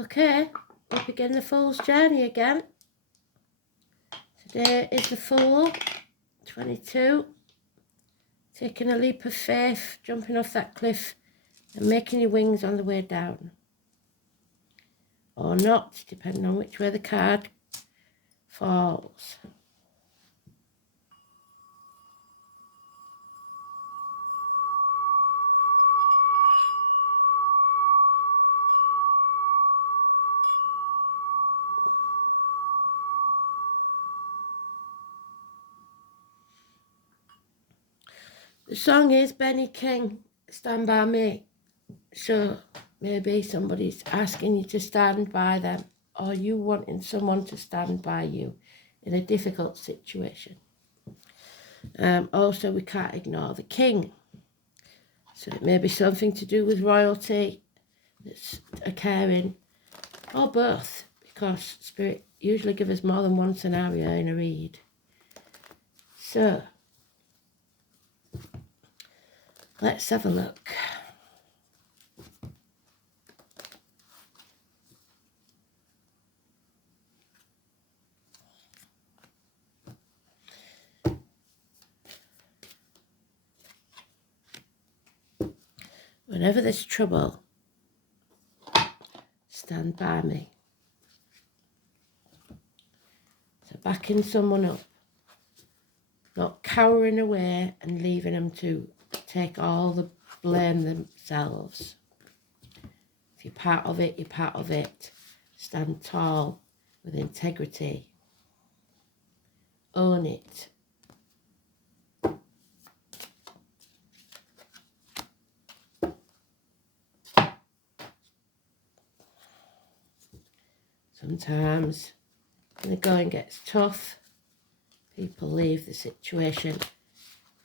Okay, we begin the Fool's journey again. Today is the Fool, 22, taking a leap of faith, jumping off that cliff and making your wings on the way down. Or not, depending on which way the card falls. The song is Benny King, Stand By Me. So maybe somebody's asking you to stand by them, or you wanting someone to stand by you in a difficult situation. Also, we can't ignore the king. So it may be something to do with royalty that's occurring, or both, because Spirit usually gives us more than one scenario in a read. So let's have a look. Whenever there's trouble, stand by me. So backing someone up, not cowering away and leaving them to take all the blame themselves. If you're part of it, you're part of it. Stand tall with integrity. Own it. Sometimes when the going gets tough, people leave the situation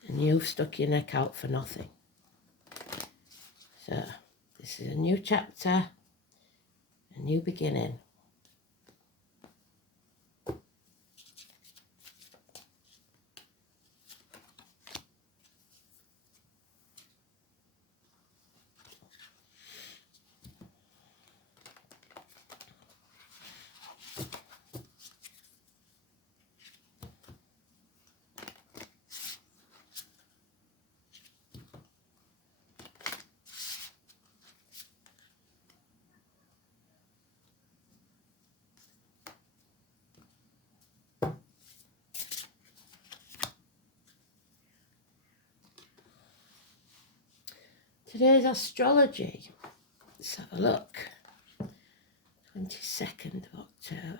and you've stuck your neck out for nothing. So this is a new chapter, a new beginning. Today's astrology. Let's have a look. 22nd of October.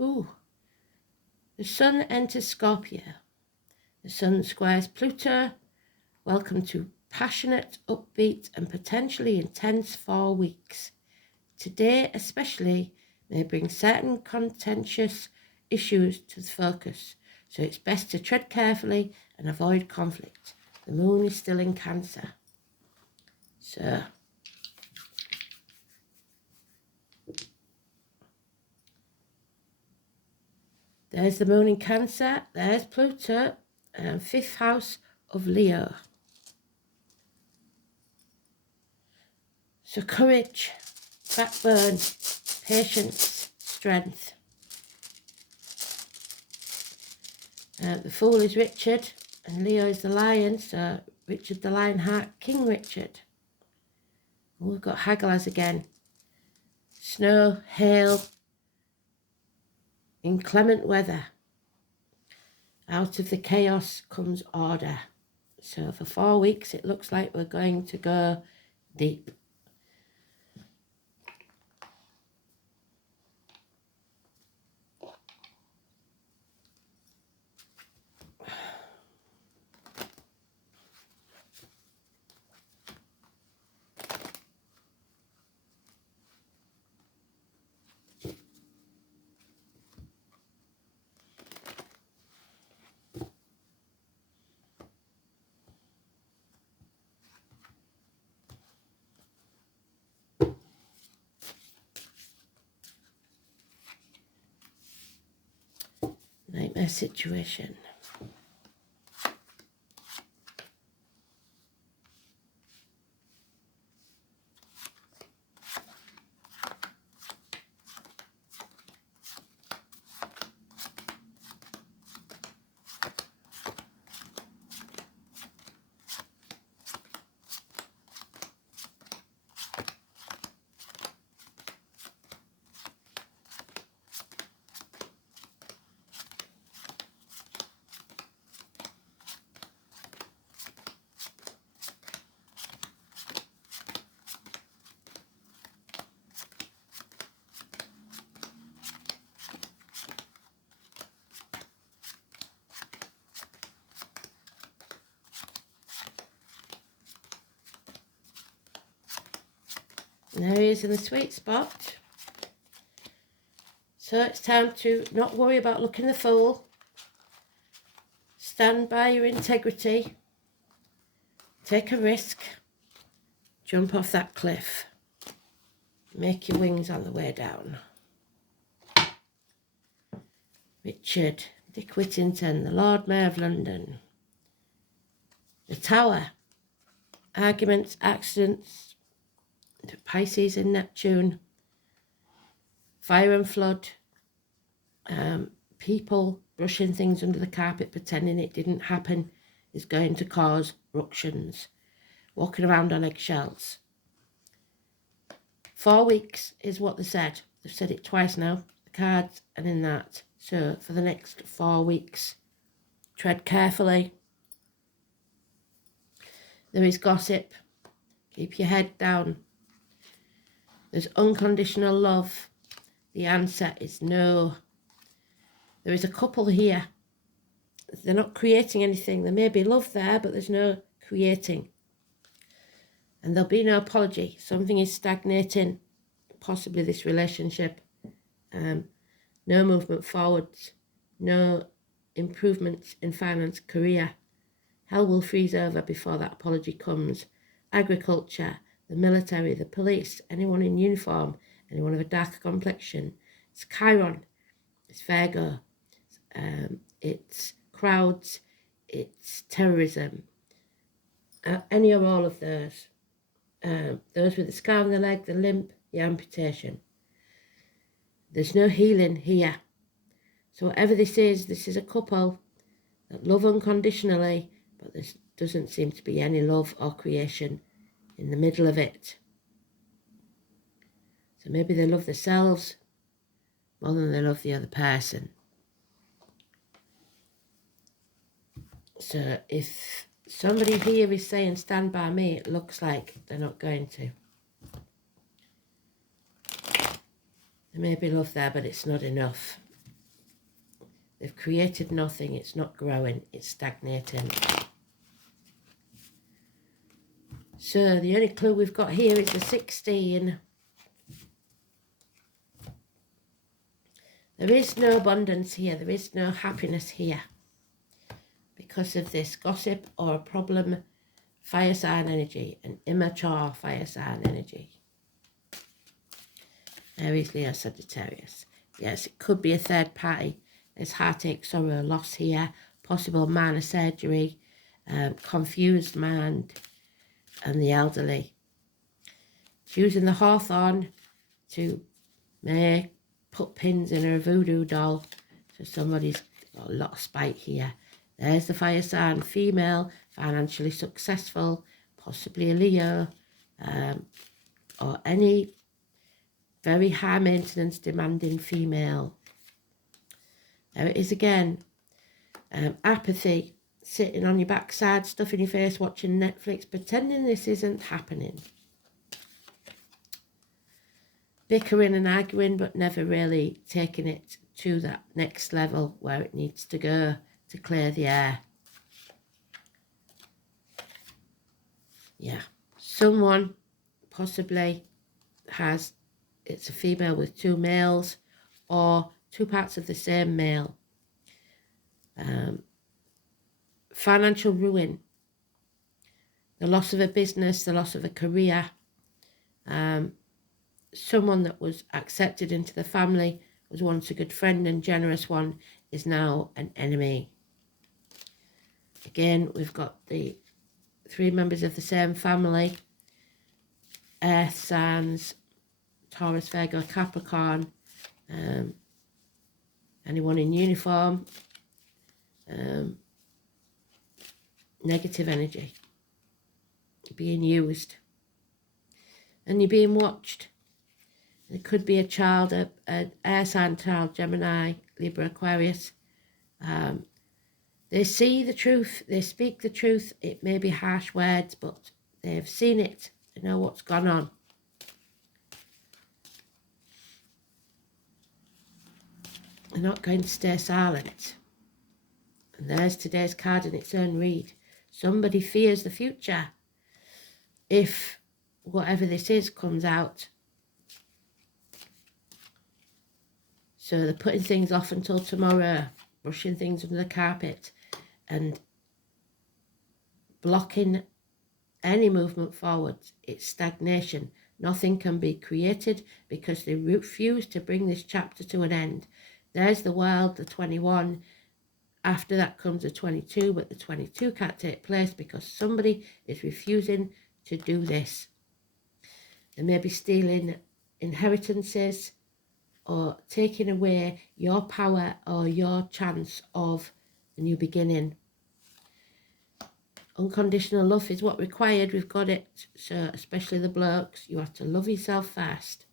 Ooh. The Sun enters Scorpio. The Sun squares Pluto. Welcome to passionate, upbeat and potentially intense 4 weeks. Today especially may bring certain contentious issues to the focus, so it's best to tread carefully and avoid conflict. The moon is still in Cancer. So there's the moon in Cancer, there's Pluto, and 5th house of Leo. So courage, backbone, patience, strength. The Fool is Richard, and Leo is the Lion, so Richard the Lionheart, King Richard. And we've got hagglers again. Snow, hail, inclement weather. Out of the chaos comes order. So for 4 weeks, it looks like we're going to go deep. Nightmare situation. And there he is in the sweet spot. So it's time to not worry about looking the fool. Stand by your integrity. Take a risk. Jump off that cliff. Make your wings on the way down. Richard, Dick Whittington, the Lord Mayor of London. The Tower. Arguments, accidents. Pisces and Neptune. Fire and flood. People brushing things under the carpet, pretending it didn't happen, is going to cause ructions. Walking around on eggshells. 4 weeks is what they said. They've said it twice now, the cards and in that. So for the next 4 weeks, tread carefully. There is gossip. Keep your head down. There's unconditional love. The answer is no. There is a couple here. They're not creating anything. There may be love there, but there's no creating. And there'll be no apology. Something is stagnating, possibly this relationship. No movement forwards. No improvements in finance, career. Hell will freeze over before that apology comes. Agriculture, the military, the police, anyone in uniform, anyone of a darker complexion. It's Chiron. It's Virgo. It's crowds. It's terrorism. Any or all of those. Those with the scar on the leg, the limp, the amputation. There's no healing here. So whatever this is a couple that love unconditionally, but there doesn't seem to be any love or creation in the middle of it. So maybe they love themselves more than they love the other person. So if somebody here is saying stand by me, it looks like they're not going to. There may be love there, but it's not enough. They've created nothing. It's not growing. It's stagnating. So the only clue we've got here is the 16. There is no abundance here. There is no happiness here. Because of this gossip or a problem, fire sign energy, an immature fire sign energy. Aries, Leo, Sagittarius. Yes, it could be a third party. There's heartache, sorrow, loss here, possible minor surgery, confused mind, and the elderly. Using the hawthorn to put pins in her voodoo doll. So somebody's got a lot of spite here. There's the fire sign, female, financially successful, possibly a Leo, or any very high maintenance demanding female. There it is again. Apathy, sitting on your backside, stuffing your face, watching Netflix, pretending this isn't happening. Bickering and arguing, but never really taking it to that next level where it needs to go to clear the air. Yeah, someone possibly has, it's a female with two males or two parts of the same male. Financial ruin, the loss of a business, the loss of a career. Someone that was accepted into the family, was once a good friend and generous one, is now an enemy. Again, we've got the 3 members of the same family, earth signs, Taurus, Virgo, Capricorn, anyone in uniform, negative energy, being used, and you're being watched. It could be a child, an air sign child, Gemini, Libra, Aquarius. They see the truth, they speak the truth. It may be harsh words, but they've seen it. They know what's gone on. They're not going to stay silent. And there's today's card in its own read. Somebody fears the future. If whatever this is comes out. So they're putting things off until tomorrow, brushing things under the carpet and blocking any movement forward. It's stagnation. Nothing can be created because they refuse to bring this chapter to an end. There's the world, the 21. After that comes the 22, but the 22 can't take place because somebody is refusing to do this. They may be stealing inheritances or taking away your power or your chance of a new beginning. Unconditional love is what required. We've got it. So especially the blokes, you have to love yourself first.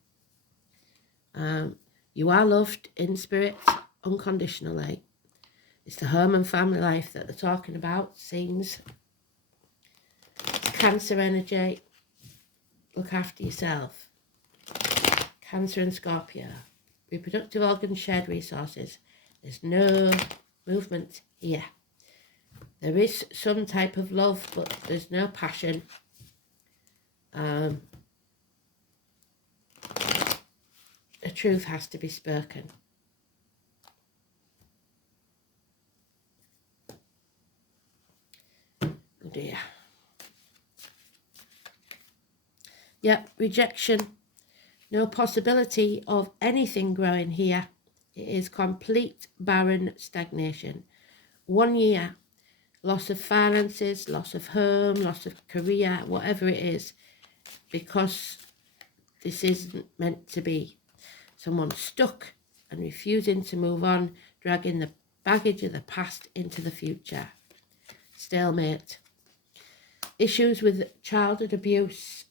You are loved in spirit unconditionally. It's the home and family life that they're talking about. Seems Cancer energy. Look after yourself. Cancer and Scorpio. Reproductive organs, shared resources. There's no movement here. There is some type of love, but there's no passion. The truth has to be spoken. Oh dear. Yep, rejection. No possibility of anything growing here. It is complete barren stagnation. 1 year. Loss of finances, loss of home, loss of career, whatever it is, because this isn't meant to be. Someone stuck and refusing to move on, dragging the baggage of the past into the future. Stalemate. Issues with childhood abuse,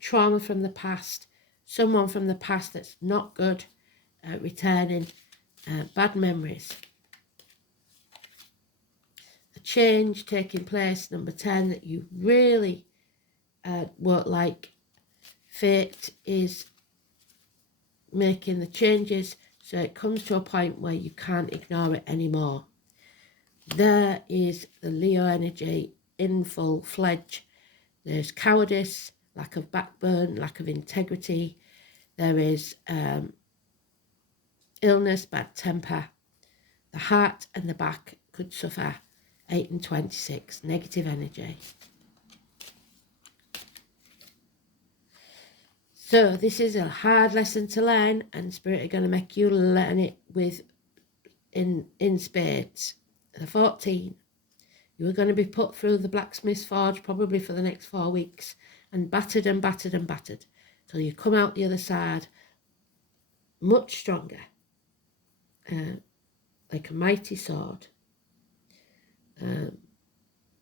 trauma from the past, someone from the past that's not good, returning, bad memories. Change taking place, number 10, that you really won't like. Fate is making the changes, so it comes to a point where you can't ignore it anymore. There is the Leo energy in full fledged. There's cowardice, lack of backbone, lack of integrity. There is illness, bad temper. The heart and the back could suffer. 8 and 26, negative energy. So this is a hard lesson to learn, and Spirit are going to make you learn it with in spades. The 14, you are going to be put through the blacksmith's forge probably for the next 4 weeks, and battered and battered and battered till you come out the other side much stronger, like a mighty sword.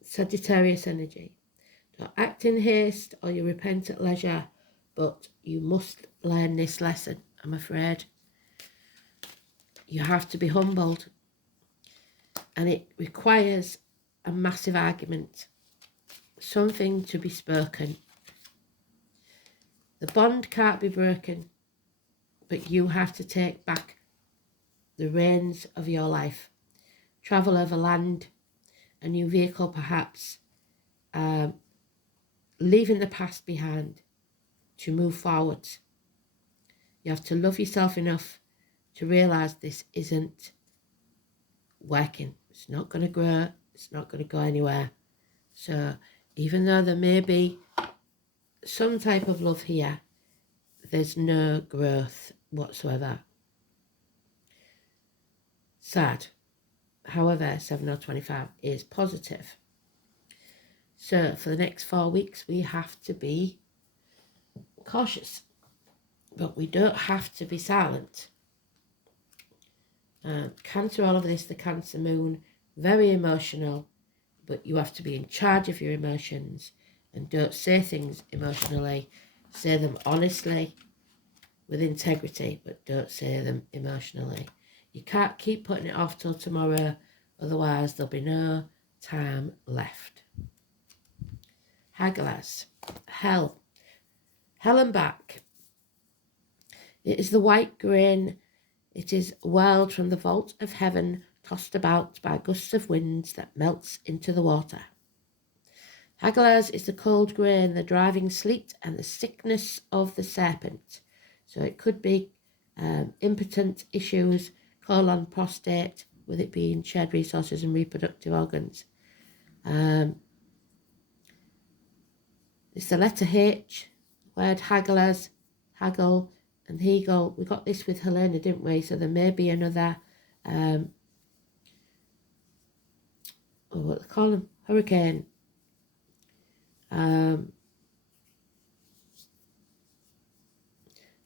Sagittarius energy. Don't act in haste or you repent at leisure, but you must learn this lesson, I'm afraid. You have to be humbled, and it requires a massive argument, something to be spoken. The bond can't be broken, but you have to take back the reins of your life. Travel over land, a new vehicle perhaps, leaving the past behind to move forward. You have to love yourself enough to realise this isn't working. It's not going to grow. It's not going to go anywhere. So even though there may be some type of love here, there's no growth whatsoever. Sad. However, 7 or 25 is positive. So for the next 4 weeks, we have to be cautious, but we don't have to be silent. Cancer, all of this, the Cancer moon, very emotional, but you have to be in charge of your emotions and don't say things emotionally. Say them honestly, with integrity, but don't say them emotionally. You can't keep putting it off till tomorrow, otherwise there'll be no time left. Hagglas, hell and back. It is the white grain. It is whirled from the vault of heaven, tossed about by gusts of winds that melts into the water. Hagalaz is the cold grey and the driving sleet and the sickness of the serpent. So it could be impotent issues, colon, prostate, with it being shared resources and reproductive organs. It's the letter H, word Hagalaz, haggle, and hegel. We got this with Helena, didn't we? So there may be another, what they call them? Hurricane.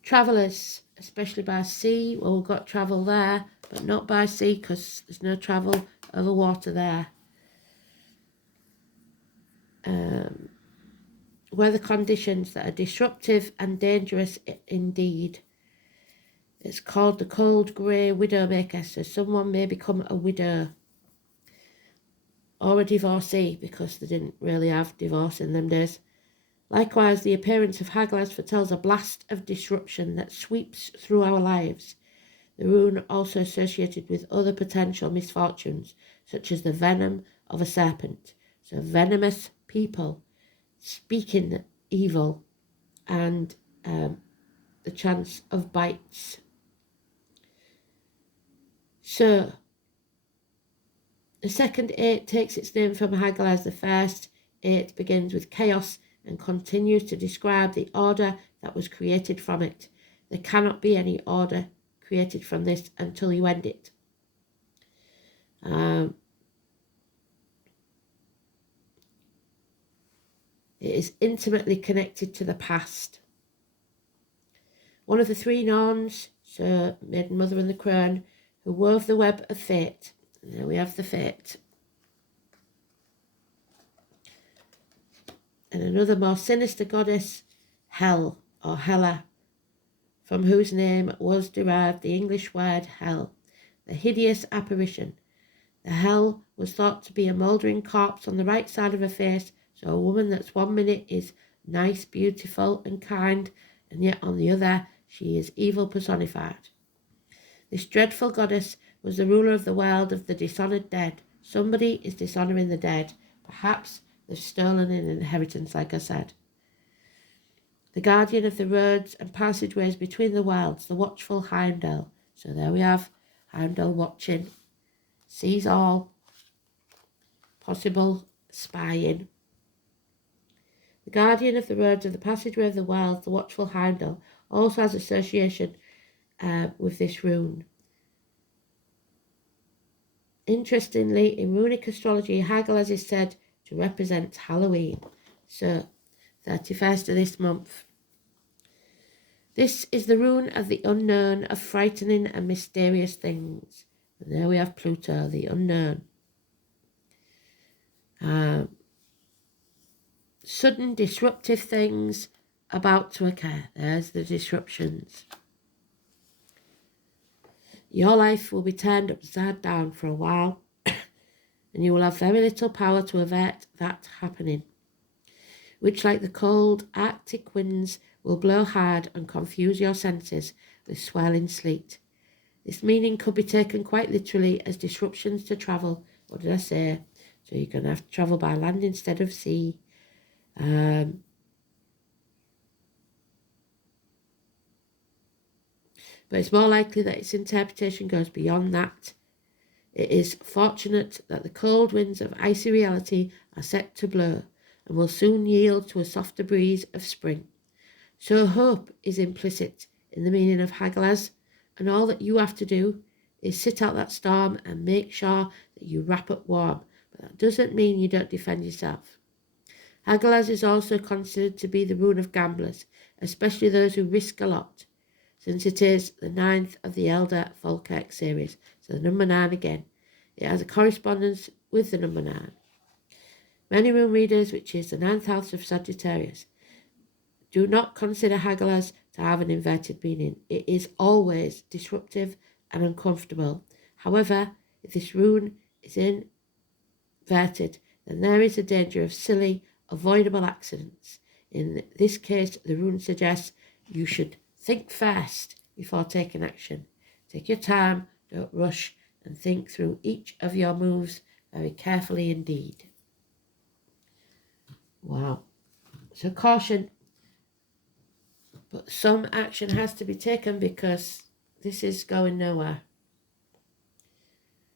Travellers, especially by sea. Well, we've got travel there, but not by sea because there's no travel over water there. Weather conditions that are disruptive and dangerous indeed. It's called the cold grey widowmaker, so someone may become a widow or a divorcee because they didn't really have divorce in them days. Likewise, the appearance of Hagalaz foretells a blast of disruption that sweeps through our lives. The rune also associated with other potential misfortunes, such as the venom of a serpent. So venomous people speaking evil and the chance of bites. So the second 8 takes its name from Hagalaz. The first 8 begins with chaos and continues to describe the order that was created from it. There cannot be any order created from this until you end it. It is intimately connected to the past. One of the 3 Norns, so Maiden, Mother and the Crone, who wove the web of fate. And there we have the fate. And another more sinister goddess, Hel, or Hela, from whose name was derived the English word hell, the hideous apparition. The hell was thought to be a mouldering corpse on the right side of her face, so a woman that's 1 minute is nice, beautiful and kind, and yet on the other she is evil personified. This dreadful goddess was the ruler of the world of the dishonoured dead. Somebody is dishonouring the dead. Perhaps they've stolen an inheritance, like I said. The guardian of the roads and passageways between the worlds, the watchful Heimdall. So there we have Heimdall watching, sees all possible spying. The guardian of the roads of the passageway of the worlds, the watchful Heimdall, also has association with this rune. Interestingly, in runic astrology, Hagalaz is said to represent Halloween. So, 31st of this month. This is the rune of the unknown, of frightening and mysterious things. And there we have Pluto, the unknown. Sudden disruptive things about to occur. There's the disruptions. Your life will be turned upside down for a while, and you will have very little power to avert that happening, which, like the cold Arctic winds, will blow hard and confuse your senses with swirling sleet. This meaning could be taken quite literally as disruptions to travel. What did I say? So you're going to have to travel by land instead of sea. But it's more likely that its interpretation goes beyond that. It is fortunate that the cold winds of icy reality are set to blow and will soon yield to a softer breeze of spring. So hope is implicit in the meaning of Hagalaz, and all that you have to do is sit out that storm and make sure that you wrap up warm. But that doesn't mean you don't defend yourself. Hagalaz is also considered to be the rune of gamblers, especially those who risk a lot, since it is the 9th of the Elder Falkirk series, so the number 9 again. It has a correspondence with the number 9. Many rune readers, which is the 9th house of Sagittarius, do not consider Hagalaz to have an inverted meaning. It is always disruptive and uncomfortable. However, if this rune is inverted, then there is a danger of silly, avoidable accidents. In this case, the rune suggests you should think first before taking action. Take your time, don't rush, and think through each of your moves very carefully indeed. Wow. So caution, but some action has to be taken because this is going nowhere.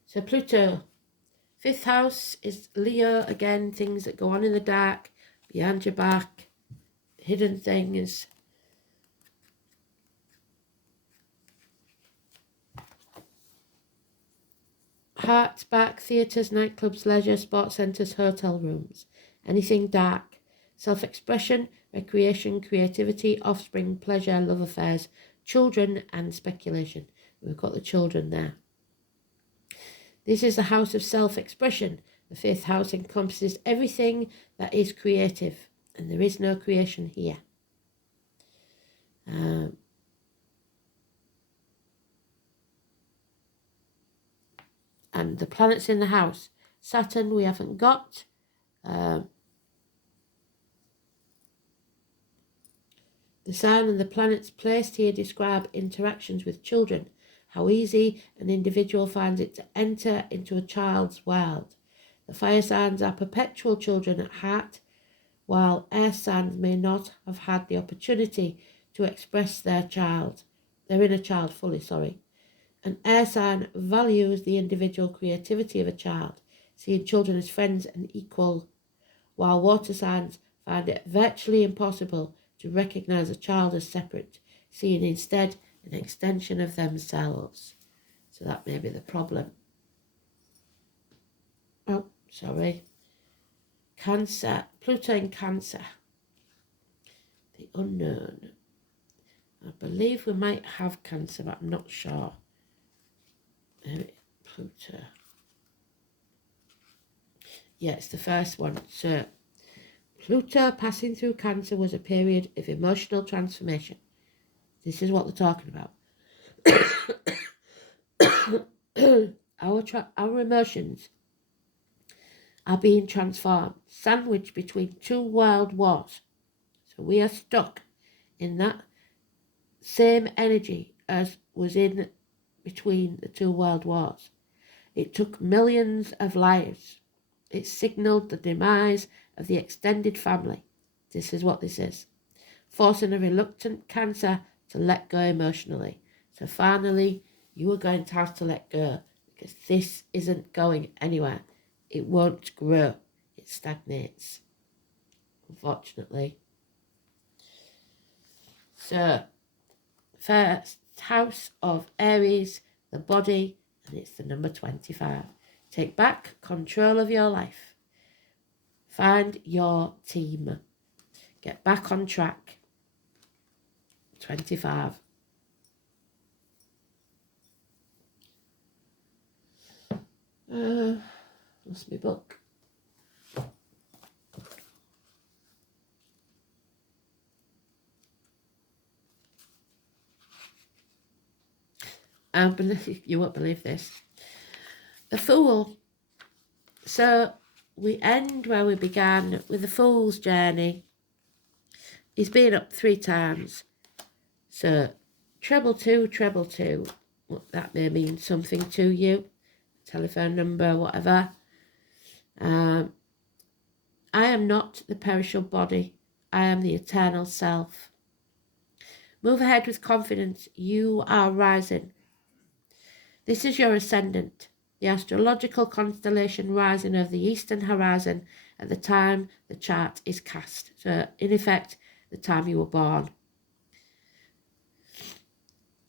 So Pluto, 5th house is Leo, again, things that go on in the dark, behind your back, hidden things. Heart, back, theatres, nightclubs, leisure, sports centres, hotel rooms. Anything dark. Self-expression, recreation, creativity, offspring, pleasure, love affairs, children and speculation. We've got the children there. This is the house of self-expression. The 5th house encompasses everything that is creative, and there is no creation here. And the planets in the house. Saturn we haven't got. The sign and the planets placed here describe interactions with children, how easy an individual finds it to enter into a child's world. The fire signs are perpetual children at heart, while air signs may not have had the opportunity to express their inner child fully. An air sign values the individual creativity of a child, seeing children as friends and equal, while water signs find it virtually impossible to recognise a child as separate, seeing instead an extension of themselves. So that may be the problem. Oh, sorry. Cancer, Pluto in Cancer. The unknown. I believe we might have Cancer, but I'm not sure. Pluto. Yeah, it's the first one. So, Pluto passing through Cancer was a period of emotional transformation. This is what they're talking about. Our emotions are being transformed, sandwiched between 2 world wars. So we are stuck in that same energy as was in between the 2 world wars. It took millions of lives. It signalled the demise of the extended family. This is what this is. Forcing a reluctant Cancer to let go emotionally. So finally, you are going to have to let go because this isn't going anywhere. It won't grow. It stagnates, unfortunately. So, first house of Aries, the body, and it's the number 25. Take back control of your life. Find your team. Get back on track. 25. Lost my book. You won't believe this. The Fool. So we end where we began with the Fool's journey. He's been up 3 times. So treble two. That may mean something to you. Telephone number, whatever. I am not the perishable body. I am the eternal self. Move ahead with confidence. You are rising. This is your ascendant, the astrological constellation rising over the eastern horizon at the time the chart is cast. So, in effect, the time you were born.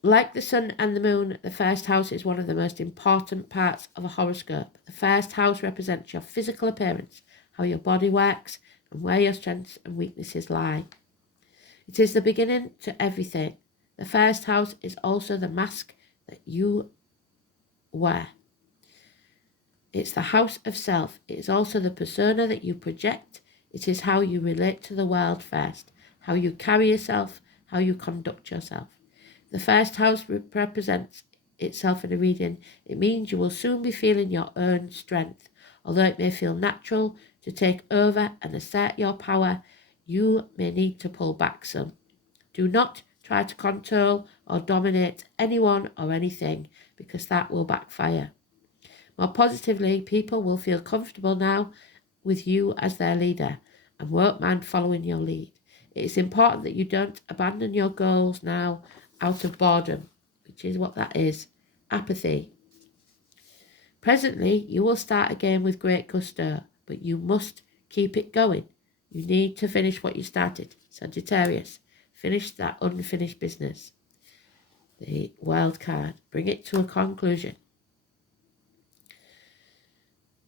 Like the sun and the moon, the first house is one of the most important parts of a horoscope. The first house represents your physical appearance, how your body works, and where your strengths and weaknesses lie. It is the beginning to everything. The first house is also the mask that you wear. It's the house of self. It is also the persona that you project. It is how you relate to the world first, how you carry yourself, how you conduct yourself. The first house represents itself in a reading. It means you will soon be feeling your own strength. Although it may feel natural to take over and assert your power, you may need to pull back some. Do not try to control or dominate anyone or anything, because that will backfire. More positively, people will feel comfortable now with you as their leader, and won't mind following your lead. It is important that you don't abandon your goals now out of boredom, which is what that is, apathy. Presently, you will start again with great gusto, but you must keep it going. You need to finish what you started. Sagittarius, finish that unfinished business. The wild card, bring it to a conclusion.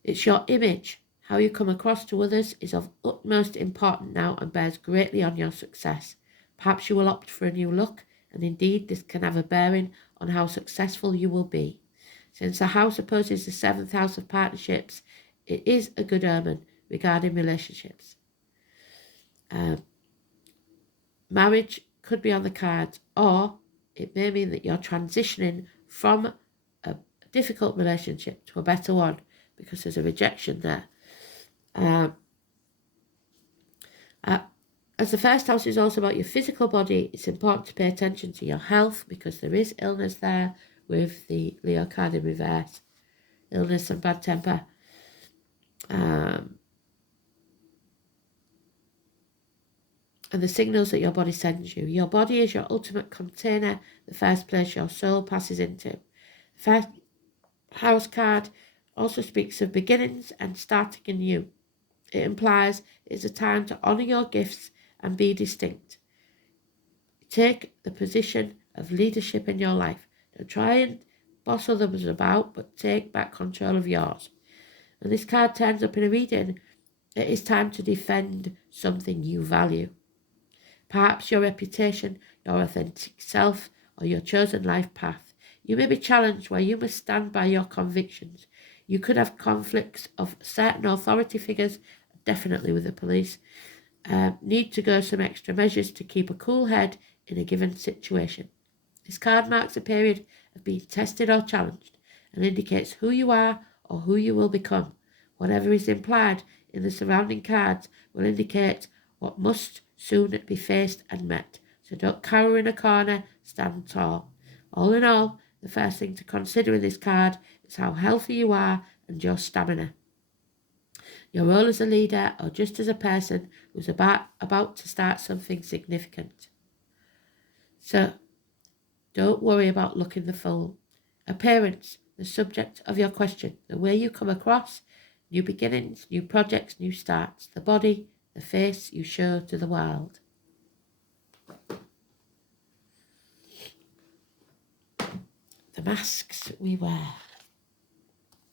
It's your image. How you come across to others is of utmost importance now and bears greatly on your success. Perhaps you will opt for a new look, and indeed this can have a bearing on how successful you will be. Since the house opposes the 7th house of partnerships, it is a good omen regarding relationships. Marriage could be on the cards, or it may mean that you're transitioning from a difficult relationship to a better one because there's a rejection there. As the first house is also about your physical body, it's important to pay attention to your health because there is illness there with the Leo card in reverse. Illness and bad temper. And the signals that your body sends you. Your body is your ultimate container, the first place your soul passes into. The first house card also speaks of beginnings and starting anew. It implies it's a time to honour your gifts and be distinct. Take the position of leadership in your life. Don't try and boss others about, but take back control of yours. And this card turns up in a reading. It is time to defend something you value. Perhaps your reputation, your authentic self, or your chosen life path. You may be challenged where you must stand by your convictions. You could have conflicts of certain authority figures, definitely with the police. Need to go some extra measures to keep a cool head in a given situation. This card marks a period of being tested or challenged and indicates who you are or who you will become. Whatever is implied in the surrounding cards will indicate what must soon be faced and met. So don't cower in a corner, stand tall. All in all, the first thing to consider in this card is how healthy you are and your stamina. Your role as a leader or just as a person who's about to start something significant. So don't worry about looking the fool. Appearance, the subject of your question, the way you come across, new beginnings, new projects, new starts, the body, the face you show to the world. The masks we wear.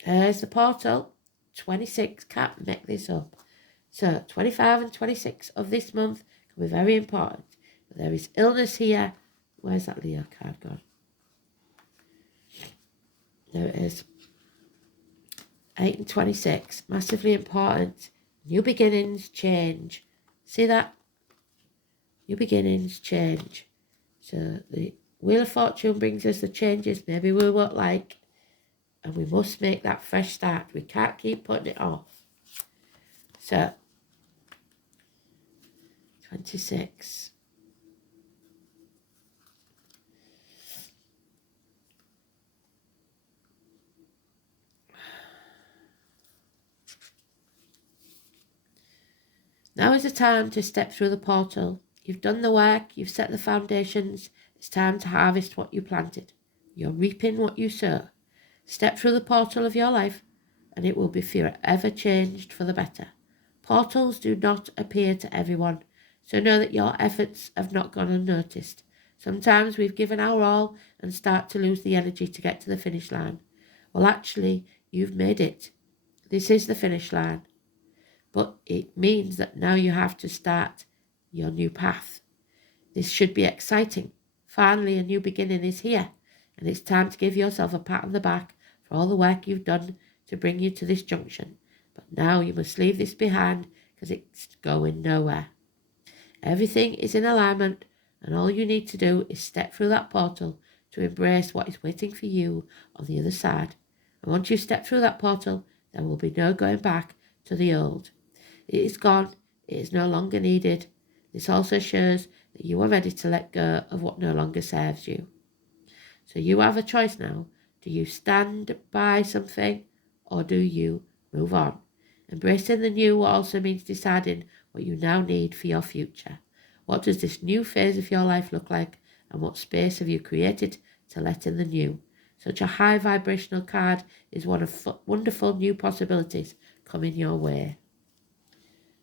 There's the portal. 26, can't make this up. So 25 and 26 of this month can be very important. But there is illness here. Where's that Leo card gone? There it is. 8 and 26, massively important. New beginnings, change. See that? New beginnings, change. So the Wheel of Fortune brings us the changes maybe we won't like. And we must make that fresh start. We can't keep putting it off. So, 26. Now is the time to step through the portal. You've done the work, you've set the foundations. It's time to harvest what you planted. You're reaping what you sow. Step through the portal of your life, and it will be forever changed for the better. Portals do not appear to everyone, so know that your efforts have not gone unnoticed. Sometimes we've given our all and start to lose the energy to get to the finish line. Well, actually, you've made it. This is the finish line. But it means that now you have to start your new path. This should be exciting. Finally, a new beginning is here, and it's time to give yourself a pat on the back for all the work you've done to bring you to this junction. But now you must leave this behind because it's going nowhere. Everything is in alignment, and all you need to do is step through that portal to embrace what is waiting for you on the other side. And once you step through that portal, there will be no going back to the old. It is gone. It is no longer needed. This also shows that you are ready to let go of what no longer serves you. So you have a choice now. Do you stand by something or do you move on? Embracing the new also means deciding what you now need for your future. What does this new phase of your life look like, and what space have you created to let in the new? Such a high vibrational card is one of wonderful new possibilities coming your way.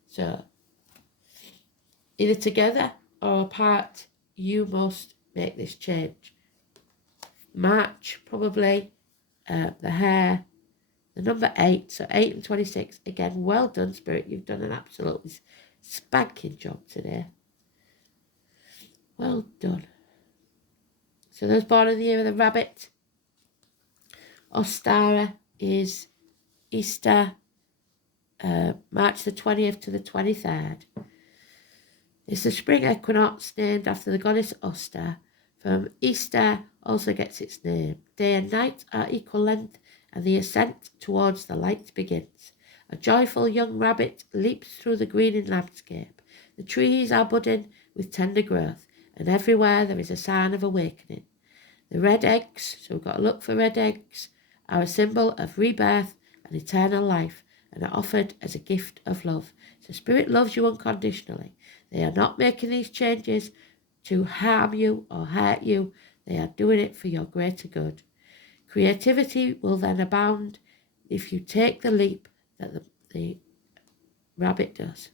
So, either together or apart, you must make this change. March, probably, the hair, the number 8, so 8 and 26. Again, well done, Spirit. You've done an absolutely spanking job today. Well done. So those born in the year of the rabbit, Ostara is Easter, March the 20th to the 23rd. It's the spring equinox named after the goddess Osta. From Easter also gets its name. Day and night are equal length, and the ascent towards the light begins. A joyful young rabbit leaps through the greening landscape. The trees are budding with tender growth, and everywhere there is a sign of awakening. The red eggs, so we've got to look for red eggs, are a symbol of rebirth and eternal life, and are offered as a gift of love. So Spirit loves you unconditionally. They are not making these changes to harm you or hurt you. They are doing it for your greater good. Creativity will then abound if you take the leap that the rabbit does.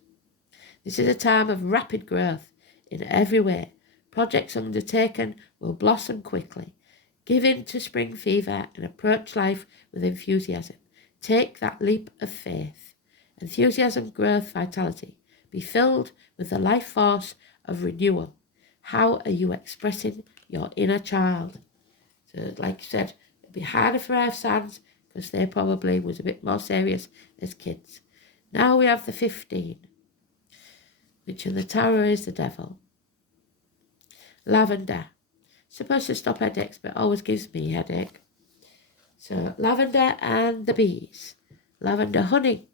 This is a time of rapid growth in every way. Projects undertaken will blossom quickly. Give in to spring fever and approach life with enthusiasm. Take that leap of faith. Enthusiasm, growth, vitality. Be filled with the life force of renewal. How are you expressing your inner child? So, like I said, it'd be harder for earth signs because they probably was a bit more serious as kids. Now we have the 15, which in the tarot is the devil. Lavender. Supposed to stop headaches, but always gives me a headache. So lavender and the bees. Lavender honey,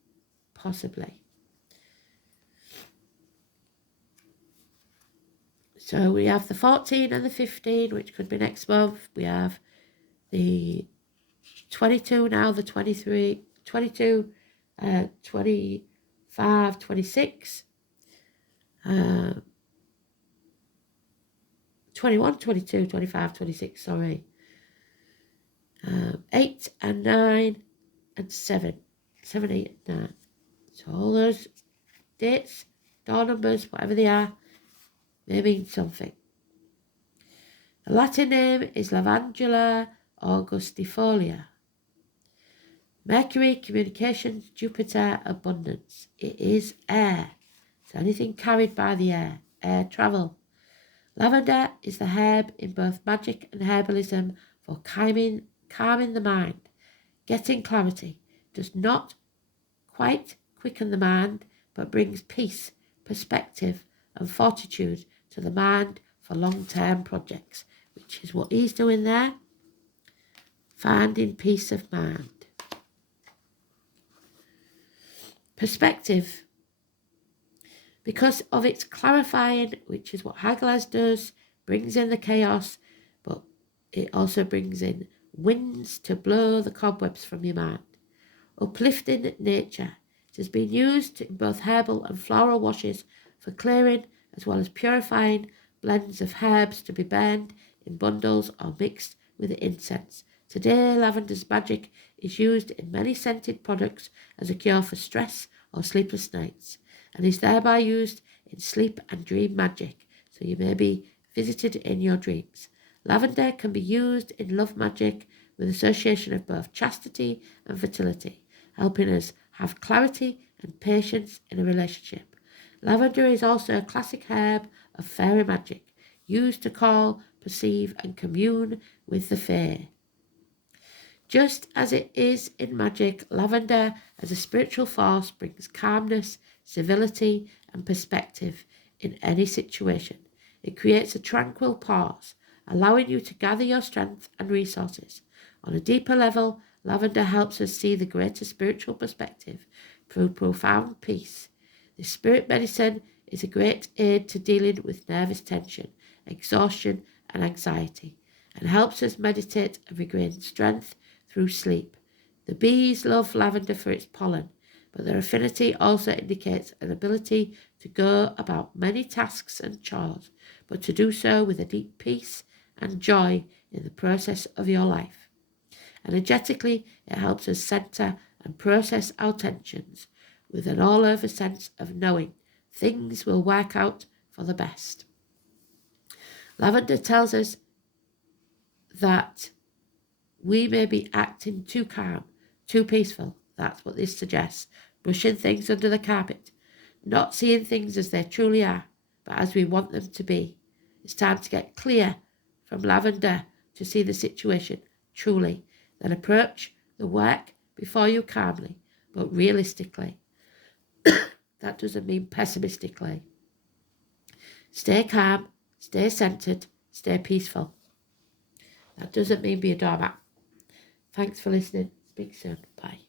possibly. So we have the 14 and the 15, which could be next month. We have the 22 now, the 23, 22, 25, 26, 21, 22, 25, 26, sorry. 8 and 9 and 7. 7, 8 and 9. So all those dates, door numbers, whatever they are, they mean something. The Latin name is Lavandula augustifolia. Mercury, communications, Jupiter, abundance. It is air. So anything carried by the air travel. Lavender is the herb in both magic and herbalism for calming the mind. Getting clarity does not quite quicken the mind, but brings peace, perspective, and fortitude to the mind for long-term projects, which is what he's doing there. Finding peace of mind. Perspective. Because of its clarifying, which is what Hagalaz does, brings in the chaos, but it also brings in winds to blow the cobwebs from your mind. Uplifting nature. It has been used in both herbal and floral washes for clearing as well as purifying blends of herbs to be burned in bundles or mixed with incense. Today, lavender's magic is used in many scented products as a cure for stress or sleepless nights, and is thereby used in sleep and dream magic, so you may be visited in your dreams. Lavender can be used in love magic with association of both chastity and fertility, helping us have clarity and patience in a relationship. Lavender is also a classic herb of fairy magic, used to call, perceive, and commune with the fae. Just as it is in magic, lavender as a spiritual force brings calmness, civility, and perspective in any situation. It creates a tranquil pause, allowing you to gather your strength and resources. On a deeper level, lavender helps us see the greater spiritual perspective through profound peace. This spirit medicine is a great aid to dealing with nervous tension, exhaustion, and anxiety, and helps us meditate and regain strength through sleep. The bees love lavender for its pollen, but their affinity also indicates an ability to go about many tasks and chores, but to do so with a deep peace and joy in the process of your life. Energetically, it helps us centre and process our tensions with an all-over sense of knowing things will work out for the best. Lavender tells us that we may be acting too calm, too peaceful. That's what this suggests. Brushing things under the carpet, not seeing things as they truly are, but as we want them to be. It's time to get clear from Lavender to see the situation truly, then approach the work before you calmly, but realistically. That doesn't mean pessimistically. Stay calm, stay centered, stay peaceful. That doesn't mean be a doormat. Thanks for listening. Speak soon. Bye.